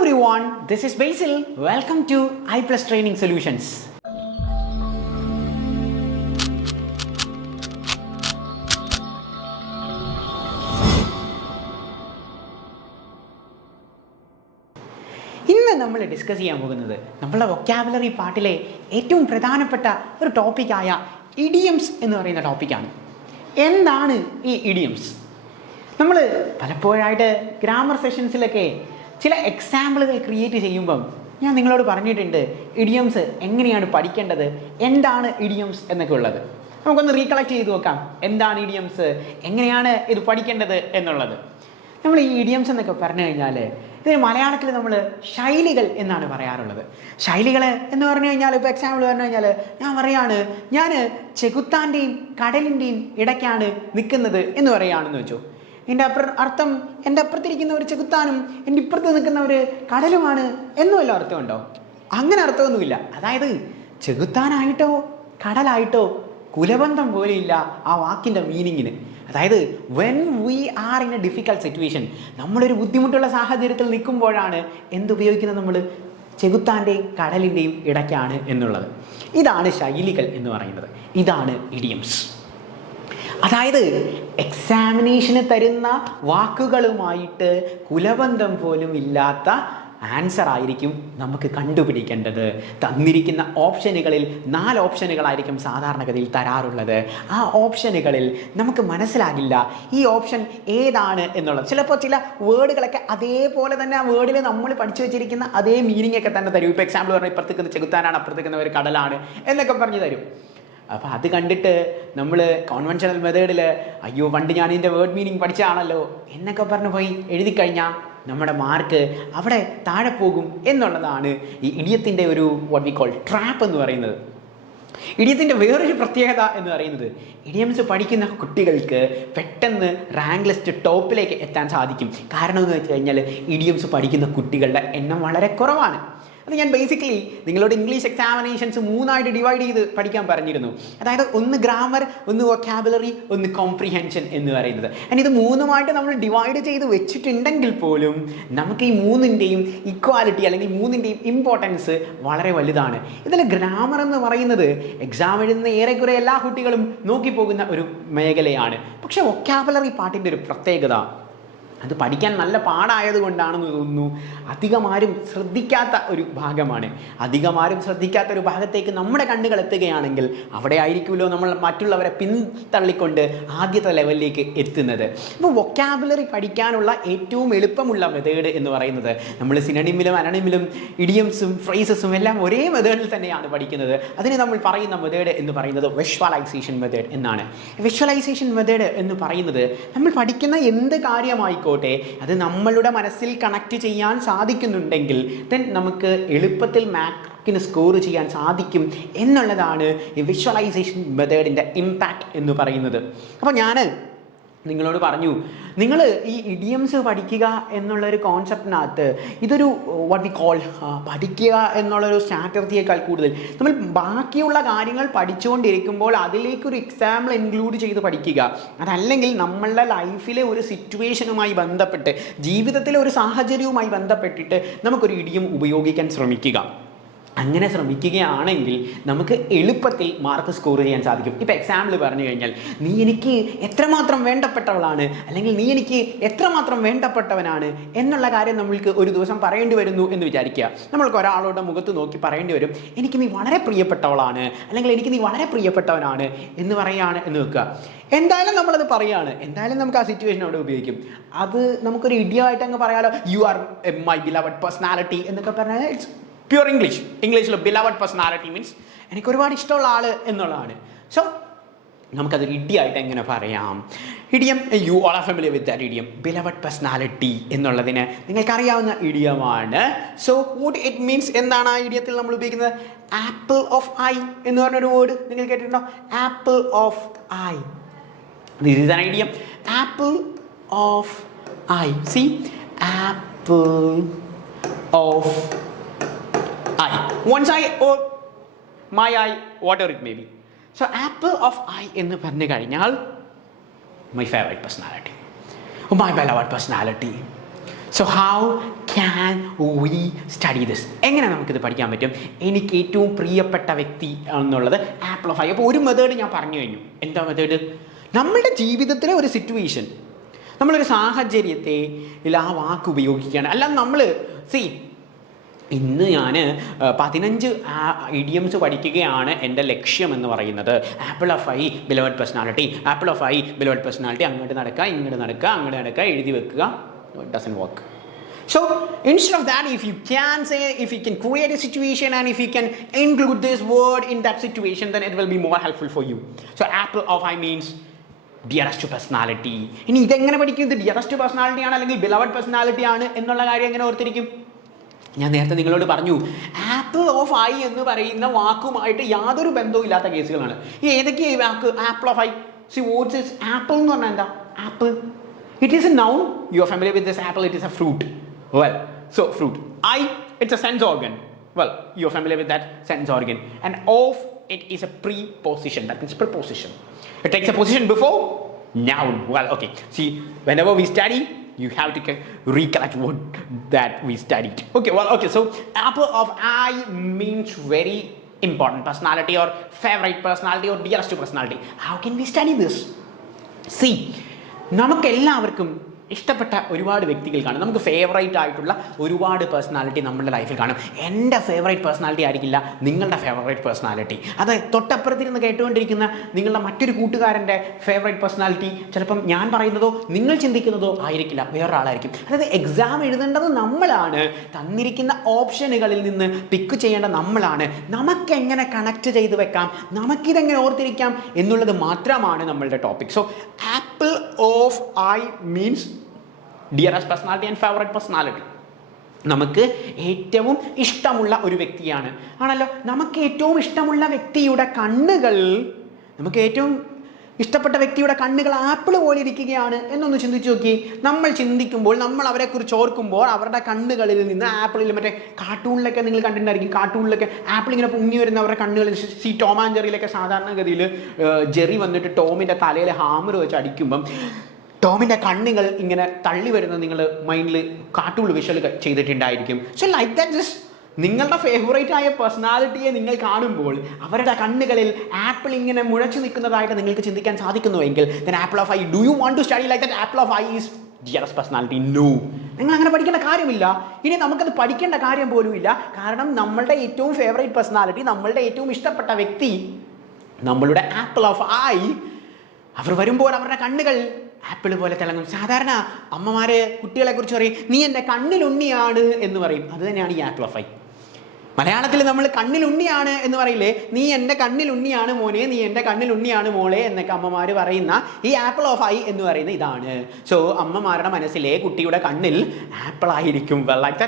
everyone, this is Basil. Welcome to I Plus Training Solutions. ഇന്ന് നമ്മൾ discuss ചെയ്യാൻ പോകുന്നത് നമ്മളുടെ വൊക്കാബുലറി പാർട്ടിലെ ഏറ്റവും പ്രധാനപ്പെട്ട ഒരു ടോപ്പിക്കായ ഇഡിയംസ് എന്ന് പറയുന്ന ടോപ്പിക്കാണ്. എന്താണ് ഈ ഇഡിയംസ്? നമ്മൾ പലപ്പോഴായിട്ട് ഗ്രാമർ സെഷൻസിലൊക്കെ ചില എക്സാമ്പിളുകൾ ക്രിയേറ്റ് ചെയ്യുമ്പം ഞാൻ നിങ്ങളോട് പറഞ്ഞിട്ടുണ്ട് ഇഡിയംസ് എങ്ങനെയാണ് പഠിക്കേണ്ടത്, എന്താണ് ഇഡിയംസ് എന്നൊക്കെ ഉള്ളത്. നമുക്കൊന്ന് റീകളക്ട് ചെയ്ത് നോക്കാം. എന്താണ് ഇഡിയംസ്, എങ്ങനെയാണ് ഇത് പഠിക്കേണ്ടത് എന്നുള്ളത്. നമ്മൾ ഈ ഇഡിയംസ് എന്നൊക്കെ പറഞ്ഞു കഴിഞ്ഞാൽ ഇതിന് മലയാളത്തിൽ നമ്മൾ ശൈലികൾ എന്നാണ് പറയാറുള്ളത്. ശൈലികൾ എന്ന് പറഞ്ഞു കഴിഞ്ഞാൽ ഇപ്പോൾ എക്സാമ്പിൾ പറഞ്ഞു കഴിഞ്ഞാൽ ഞാൻ പറയാണ്, ഞാൻ ചെകുത്താൻ്റെയും കടലിൻ്റെയും ഇടയ്ക്കാണ് നിൽക്കുന്നത് എന്ന് പറയുകയാണെന്ന് വെച്ചു. എൻ്റെ അർത്ഥം എൻ്റെ അപ്പുറത്തിരിക്കുന്ന ഒരു ചെകുത്താനും എൻ്റെ ഇപ്പുറത്ത് നിൽക്കുന്ന ഒരു കടലുമാണ് എന്നും വല്ല അർത്ഥമുണ്ടോ? അങ്ങനെ അർത്ഥമൊന്നുമില്ല. അതായത് ചെകുത്താനായിട്ടോ കടലായിട്ടോ കുലബന്ധം പോലെയില്ല ആ വാക്കിൻ്റെ മീനിങ്ങിന്. അതായത് when we are in a difficult situation, നമ്മളൊരു ബുദ്ധിമുട്ടുള്ള സാഹചര്യത്തിൽ നിൽക്കുമ്പോഴാണ് എന്തുപയോഗിക്കുന്നത്, നമ്മൾ ചെകുത്താൻ്റെയും കടലിൻ്റെയും ഇടയ്ക്കാണ് എന്നുള്ളത്. ഇതാണ് ശൈലികൾ എന്ന് പറയുന്നത്. ഇതാണ് ഇഡിയംസ്. അതായത് എക്സാമിനേഷന് തരുന്ന വാക്കുകളുമായിട്ട് കുലബന്ധം പോലും ഇല്ലാത്ത ആൻസർ ആയിരിക്കും നമുക്ക് കണ്ടുപിടിക്കേണ്ടത്. തന്നിരിക്കുന്ന ഓപ്ഷനുകളിൽ 4 ഓപ്ഷനുകളായിരിക്കും സാധാരണഗതിയിൽ തരാറുള്ളത്. ആ ഓപ്ഷനുകളിൽ നമുക്ക് മനസ്സിലാകില്ല ഈ ഓപ്ഷൻ ഏതാണ് എന്നുള്ളത്. ചിലപ്പോൾ ചില വേർഡുകളൊക്കെ അതേപോലെ തന്നെ ആ വേർഡിൽ നമ്മൾ പഠിച്ചു വെച്ചിരിക്കുന്ന അതേ മീനിങ് ഒക്കെ തന്നെ തരും. ഇപ്പോൾ എക്സാമ്പിൾ പറഞ്ഞാൽ ഇപ്പുറത്തേക്കുന്ന ചെകുത്താനാണ്, അപ്പുറത്തേക്കുന്ന ഒരു കടലാണ് എന്നൊക്കെ പറഞ്ഞു തരും. അപ്പോൾ അത് കണ്ടിട്ട് നമ്മൾ കോൺവെൻഷണൽ മെത്തേഡിൽ അയ്യോ പണ്ട് ഞാൻ ഇതിൻ്റെ വേർഡ് മീനിങ് പഠിച്ചതാണല്ലോ എന്നൊക്കെ പറഞ്ഞു പോയി എഴുതി കഴിഞ്ഞാൽ നമ്മുടെ മാർക്ക് അവിടെ താഴെ പോകും എന്നുള്ളതാണ് ഈ ഇഡിയത്തിൻ്റെ ഒരു വാട്ട് വി കോൾ ട്രാപ്പ് എന്ന് പറയുന്നത്. ഇഡിയത്തിൻ്റെ വേറൊരു പ്രത്യേകത എന്ന് പറയുന്നത് ഇഡിയംസ് പഠിക്കുന്ന കുട്ടികൾക്ക് പെട്ടെന്ന് റാങ്ക് ലിസ്റ്റ് ടോപ്പിലേക്ക് എത്താൻ സാധിക്കും. കാരണം എന്ന് വെച്ച് കഴിഞ്ഞാൽ ഇഡിയംസ് പഠിക്കുന്ന കുട്ടികളുടെ എണ്ണം വളരെ കുറവാണ്. അത് ഞാൻ ബേസിക്കലി നിങ്ങളോട് ഇംഗ്ലീഷ് എക്സാമിനേഷൻസ് 3ആയിട്ട് ഡിവൈഡ് ചെയ്ത് പഠിക്കാൻ പറഞ്ഞിരുന്നു. അതായത് ഒന്ന് ഗ്രാമർ, ഒന്ന് വൊക്കാബുലറി, ഒന്ന് കോംപ്രിഹെൻഷൻ എന്ന് പറയുന്നത്. ആൻഡ് ഇത് 3ഉമായിട്ട് നമ്മൾ ഡിവൈഡ് ചെയ്ത് വെച്ചിട്ടുണ്ടെങ്കിൽ പോലും നമുക്ക് ഈ 3ൻ്റെയും ഇക്വാലിറ്റി അല്ലെങ്കിൽ 3ൻ്റെയും ഇമ്പോർട്ടൻസ് വളരെ വലുതാണ്. ഇതിൽ ഗ്രാമർ എന്ന് പറയുന്നത് എക്സാം എഴുതുന്ന ഏറെക്കുറെ എല്ലാ കുട്ടികളും നോക്കിപ്പോകുന്ന ഒരു മേഖലയാണ്. പക്ഷേ വൊക്കാബുലറി പാർട്ടിൻ്റെ ഒരു പ്രത്യേകത അത് പഠിക്കാൻ നല്ല പാടായതുകൊണ്ടാണെന്ന് തോന്നുന്നു അധികമാരും ശ്രദ്ധിക്കാത്ത ഒരു ഭാഗമാണ്. അധികമാരും ശ്രദ്ധിക്കാത്ത ഒരു ഭാഗത്തേക്ക് നമ്മുടെ കണ്ണുകൾ എത്തുകയാണെങ്കിൽ അവിടെ ആയിരിക്കുമല്ലോ നമ്മൾ മറ്റുള്ളവരെ പിന്തള്ളിക്കൊണ്ട് ആദ്യത്തെ ലെവലിലേക്ക് എത്തുന്നത്. ഇപ്പോൾ വൊക്കാബുലറി പഠിക്കാനുള്ള ഏറ്റവും എളുപ്പമുള്ള മെത്തേഡ് എന്ന് പറയുന്നത് നമ്മൾ സിനണിമിലും അനണിമിലും ഇഡിയംസും ഫ്രേസസും എല്ലാം ഒരേ മെത്തേഡിൽ തന്നെയാണ് പഠിക്കുന്നത്. അതിന് നമ്മൾ പറയുന്ന മെത്തേഡ് എന്ന് പറയുന്നത് വിഷ്വലൈസേഷൻ മെത്തേഡ് എന്നാണ്. വിഷ്വലൈസേഷൻ മെത്തേഡ് എന്ന് പറയുന്നത് നമ്മൾ പഠിക്കുന്ന എന്ത് കാര്യമായിക്കോ അത് നമ്മളുടെ മനസ്സിൽ കണക്ട് ചെയ്യാൻ സാധിക്കുന്നുണ്ടെങ്കിൽ ദെൻ നമുക്ക് എളുപ്പത്തിൽ മാർക്കിന് സ്കോർ ചെയ്യാൻ സാധിക്കും എന്നുള്ളതാണ് ഈ വിഷ്വലൈസേഷൻ മെത്തേഡിൻ്റെ ഇമ്പാക്റ്റ് എന്ന് പറയുന്നത്. അപ്പോൾ ഞാൻ നിങ്ങളോട് പറഞ്ഞു, നിങ്ങൾ ഈ ഇഡിയംസ് പഠിക്കുക എന്നുള്ളൊരു കോൺസെപ്റ്റിനകത്ത് ഇതൊരു വാട്ട് വി കോൾ പഠിക്കുക എന്നുള്ളൊരു സ്ട്രാറ്റജിയേക്കാൾ കൂടുതൽ നമ്മൾ ബാക്കിയുള്ള കാര്യങ്ങൾ പഠിച്ചുകൊണ്ടിരിക്കുമ്പോൾ അതിലേക്കൊരു എക്സാമ്പിൾ ഇൻക്ലൂഡ് ചെയ്ത് പഠിക്കുക. അതല്ലെങ്കിൽ നമ്മളുടെ ലൈഫിലെ ഒരു സിറ്റുവേഷനുമായി ബന്ധപ്പെട്ട്, ജീവിതത്തിലെ ഒരു സാഹചര്യവുമായി ബന്ധപ്പെട്ടിട്ട് നമുക്കൊരു ഇഡിയം ഉപയോഗിക്കാൻ ശ്രമിക്കുക. അങ്ങനെ ശ്രമിക്കുകയാണെങ്കിൽ നമുക്ക് എളുപ്പത്തിൽ മാർക്ക് സ്കോർ ചെയ്യാൻ സാധിക്കും. ഇപ്പോൾ എക്സാമ്പിൾ പറഞ്ഞു കഴിഞ്ഞാൽ നീ എനിക്ക് എത്രമാത്രം വേണ്ടപ്പെട്ടവളാണ് അല്ലെങ്കിൽ നീ എനിക്ക് എത്രമാത്രം വേണ്ടപ്പെട്ടവനാണ് എന്നുള്ള കാര്യം നമ്മൾക്ക് ഒരു ദിവസം പറയേണ്ടി വരുന്നു എന്ന് വിചാരിക്കുക. നമ്മൾക്ക് ഒരാളോട് മുഖത്ത് നോക്കി പറയേണ്ടി വരും, എനിക്ക് നീ വളരെ പ്രിയപ്പെട്ടവളാണ് അല്ലെങ്കിൽ എനിക്ക് നീ വളരെ പ്രിയപ്പെട്ടവനാണ് എന്ന് പറയുകയാണ് എന്ന് വെക്കുക. എന്തായാലും നമ്മളത് പറയുകയാണ്, എന്തായാലും നമുക്ക് ആ സിറ്റുവേഷൻ അവിടെ ഉപയോഗിക്കും. അത് നമുക്കൊരു ഇഡിയമായിട്ട് അങ്ങ് പറയാലോ, you are my beloved personality എന്നൊക്കെ പറഞ്ഞാൽ ഇറ്റ്സ് പ്യൂർ ഇംഗ്ലീഷിൽ ബിലവഡ് പേഴ്സണാലിറ്റി മീൻസ് എനിക്ക് ഒരുപാട് ഇഷ്ടമുള്ള ആൾ എന്നുള്ളതാണ്. സോ നമുക്കതൊരു ഇഡിയമായിട്ട് എങ്ങനെ പറയാം? Idiom, you all are familiar with that idiom. Beloved personality എന്നുള്ളതിന് നിങ്ങൾക്കറിയാവുന്ന ഇഡിയമാണ്. സോ വാട്ട് ഇറ്റ് മീൻസ് എന്താണ് ആ ഇഡിയത്തിൽ നമ്മൾ ഉപയോഗിക്കുന്നത്? ആപ്പിൾ ഓഫ് ഐ എന്ന് പറഞ്ഞൊരു വേർഡ് നിങ്ങൾ കേട്ടിട്ടുണ്ടോ? Apple of I. This is an idiom. Apple of eye. C, apple of eye. One's eye or my eye, whatever it may be. So apple of eye എന്ന് പറഞ്ഞു കഴിഞ്ഞാൽ my favorite personality, my beloved personality. So how can we study this? എങ്ങനെ നമുക്കിത് പഠിക്കാൻ പറ്റും? എനിക്ക് ഏറ്റവും പ്രിയപ്പെട്ട വ്യക്തി എന്നുള്ളത് ആംപ്ലിഫൈ. അപ്പോൾ ഒരു മെത്തേഡ് ഞാൻ പറഞ്ഞു കഴിഞ്ഞു. എന്താ മെത്തേഡ്? നമ്മളുടെ ജീവിതത്തിലെ ഒരു സിറ്റുവേഷൻ, നമ്മളൊരു സാഹചര്യത്തെ ആ വാക്ക് ഉപയോഗിക്കുകയാണ്. അല്ലാതെ നമ്മൾ ഇന്ന് ഞാൻ 15 ഇഡിയംസ് പഠിക്കുകയാണ് എൻ്റെ ലക്ഷ്യം എന്ന് പറയുന്നത്. Apple of I beloved personality, apple of I beloved personality, അങ്ങോട്ട് നടക്കുക, ഇങ്ങോട്ട് നടക്കുക, അങ്ങോട്ട് നടക്കുക, എഴുതി വെക്കുക. It doesn't work. So instead of that, if you can create a situation and if you can include this word in that situation, then it will be more helpful for you. So apple of eye means dearest personality. ഇനി ഇതെങ്ങനെ പഠിക്കും? ഇത് dearest personality ആണ് അല്ലെങ്കിൽ beloved personality ആണ് എന്നുള്ള കാര്യം എങ്ങനെ ഓർത്തിരിക്കും? ഞാൻ നേരത്തെ നിങ്ങളോട് പറഞ്ഞു, ആപ്പിൾ ഓഫ് ഐ എന്ന് പറയുന്ന വാക്കുമായിട്ട് യാതൊരു ബന്ധവും ഇല്ലാത്ത കേസുകളാണ്. ഈ ഏതൊക്കെയാണ് ഈ വാക്ക്? Apple of eye. See what's is apple എന്ന് പറഞ്ഞാൽ എന്താ? Apple, it is a noun. You are familiar with this apple. It is a fruit. Well, so fruit. I, it's a sense organ. Well, you're familiar with that sense organ. And of, it is a preposition. That means preposition. It takes a position before noun. Well, okay. See, whenever we study, you have to recollect what that we studied. Okay, well, okay. So, apple of eye means very important personality or favorite personality or dearest personality. How can we study this? See, നമുക്കെല്ലാവർക്കും ഇഷ്ടപ്പെട്ട ഒരുപാട് വ്യക്തികൾ കാണും. നമുക്ക് favourite ആയിട്ടുള്ള ഒരുപാട് personality നമ്മുടെ ലൈഫിൽ കാണും. എൻ്റെ ഫേവറേറ്റ് പേഴ്സണാലിറ്റി ആയിരിക്കില്ല നിങ്ങളുടെ ഫേവറേറ്റ് പേഴ്സണാലിറ്റി. അത് തൊട്ടപ്പുറത്തിരുന്ന് കേട്ടുകൊണ്ടിരിക്കുന്ന നിങ്ങളുടെ മറ്റൊരു കൂട്ടുകാരൻ്റെ ഫേവറേറ്റ് പേഴ്സണാലിറ്റി ചിലപ്പം ഞാൻ പറയുന്നതോ നിങ്ങൾ ചിന്തിക്കുന്നതോ ആയിരിക്കില്ല, വേറൊരാളായിരിക്കും. അതായത് എക്സാം എഴുതേണ്ടത് നമ്മളാണ്, തന്നിരിക്കുന്ന ഓപ്ഷനുകളിൽ നിന്ന് പിക്ക് ചെയ്യേണ്ട നമ്മളാണ്. നമുക്കെങ്ങനെ കണക്ട് ചെയ്ത് വെക്കാം, നമുക്കിതെങ്ങനെ ഓർത്തിരിക്കാം എന്നുള്ളത് മാത്രമാണ് നമ്മളുടെ topic. So apple of I means dearest personality and favourite personality. നമുക്ക് ഏറ്റവും ഇഷ്ടമുള്ള ഒരു വ്യക്തിയാണ് ആണല്ലോ. നമുക്ക് ഏറ്റവും ഇഷ്ടമുള്ള വ്യക്തിയുടെ കണ്ണുകൾ, നമുക്ക് ഏറ്റവും ഇഷ്ടപ്പെട്ട വ്യക്തിയുടെ കണ്ണുകൾ ആപ്പിൾ പോലെ ഇരിക്കുകയാണ് എന്നൊന്ന് ചിന്തിച്ച് നോക്കി. നമ്മൾ ചിന്തിക്കുമ്പോൾ, നമ്മൾ അവരെക്കുറിച്ച് ഓർക്കുമ്പോൾ അവരുടെ കണ്ണുകളിൽ നിന്ന് ആപ്പിളിൽ, മറ്റേ കാർട്ടൂണിലൊക്കെ നിങ്ങൾ കണ്ടിട്ടുണ്ടായിരിക്കും, കാർട്ടൂണിലൊക്കെ ആപ്പിൾ ഇങ്ങനെ പൊങ്ങി വരുന്ന അവരുടെ കണ്ണുകളിൽ. ടോം ആൻഡ് ജെറിയിലൊക്കെ സാധാരണഗതിയിൽ ജെറി വന്നിട്ട് ടോമിൻ്റെ തലയിൽ ഹാമർ വെച്ച് അടിക്കുമ്പം ടോമിൻ്റെ കണ്ണുകൾ ഇങ്ങനെ തള്ളി വരുന്നത് നിങ്ങൾ മൈൻഡിൽ കാർട്ടൂൺ വിഷ്വൽ ചെയ്തിട്ടുണ്ടായിരിക്കും. സോ ലൈക്ക് ദാറ്റ് ജസ്റ്റ് നിങ്ങളുടെ ഫേവറേറ്റ് ആയ പേഴ്സണാലിറ്റിയെ നിങ്ങൾ കാണുമ്പോൾ അവരുടെ കണ്ണുകളിൽ ആപ്പിൾ ഇങ്ങനെ മുഴച്ചു നിൽക്കുന്നതായിട്ട് നിങ്ങൾക്ക് ചിന്തിക്കാൻ സാധിക്കുന്നുവെങ്കിൽ then apple of eye, do you want to study like that? Apple of eye is dearest personality. No, നിങ്ങൾ അങ്ങനെ പഠിക്കേണ്ട കാര്യമില്ല. ഇനി നമുക്കത് പഠിക്കേണ്ട കാര്യം പോലും ഇല്ല. കാരണം നമ്മളുടെ ഏറ്റവും ഫേവറേറ്റ് പേഴ്സണാലിറ്റി, നമ്മളുടെ ഏറ്റവും ഇഷ്ടപ്പെട്ട വ്യക്തി, നമ്മളുടെ ആപ്പിൾ ഓഫ് ഐ, അവർ വരുമ്പോൾ അവരുടെ കണ്ണുകൾ ആപ്പിൾ പോലെ തിളങ്ങും. സാധാരണ അമ്മമാര് കുട്ടികളെ കുറിച്ച് പറയും, നീ എൻ്റെ കണ്ണിലുണ്ണിയാണ് എന്ന് പറയും. അത് തന്നെയാണ് ഈ ആപ്പിൾ ഓഫ് ഐ. മലയാളത്തിൽ നമ്മൾ കണ്ണിലുണ്ണിയാണ് എന്ന് പറയില്ലേ, നീ എൻ്റെ കണ്ണിലുണ്ണിയാണ് മോനെ, നീ എൻ്റെ കണ്ണിലുണ്ണിയാണ് മോളെ എന്നൊക്കെ അമ്മമാർ പറയുന്ന ഈ ആപ്പിൾ ഓഫ് ഐ എന്ന് പറയുന്നത് ഇതാണ്. സോ അമ്മമാരുടെ മനസ്സിലെ കുട്ടിയുടെ കണ്ണിൽ ആപ്പിൾ ആയിരിക്കും.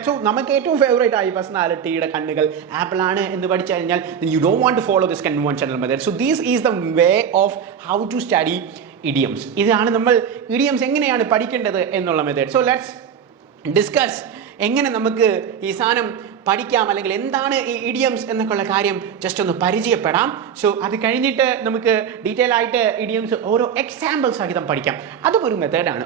സോ നമുക്ക് ഏറ്റവും ഫേവറേറ്റ് ആയി പേഴ്സണാലിറ്റിയുടെ കണ്ണുകൾ ആപ്പിൾ ആണ് എന്ന് പഠിച്ചു കഴിഞ്ഞാൽ you don't want to follow this conventional method. So this is the way of how to study idioms. ഇതാണ് നമ്മൾ ഇഡിയംസ് എങ്ങനെയാണ് പഠിക്കേണ്ടത് എന്നുള്ള മെത്തേഡ്. സോ ലെറ്റ്സ് ഡിസ്കസ് എങ്ങനെ നമുക്ക് ഈ സാധനം പഠിക്കാം, അല്ലെങ്കിൽ എന്താണ് ഈ ഇഡിയംസ് എന്നൊക്കെയുള്ള കാര്യം ജസ്റ്റ് ഒന്ന് പരിചയപ്പെടാം. സോ അത് കഴിഞ്ഞിട്ട് നമുക്ക് ഡീറ്റെയിൽ ആയിട്ട് ഇഡിയംസ് ഓരോ എക്സാമ്പിൾ സഹിതം പഠിക്കാം. അതും ഒരു മെത്തേഡാണ്.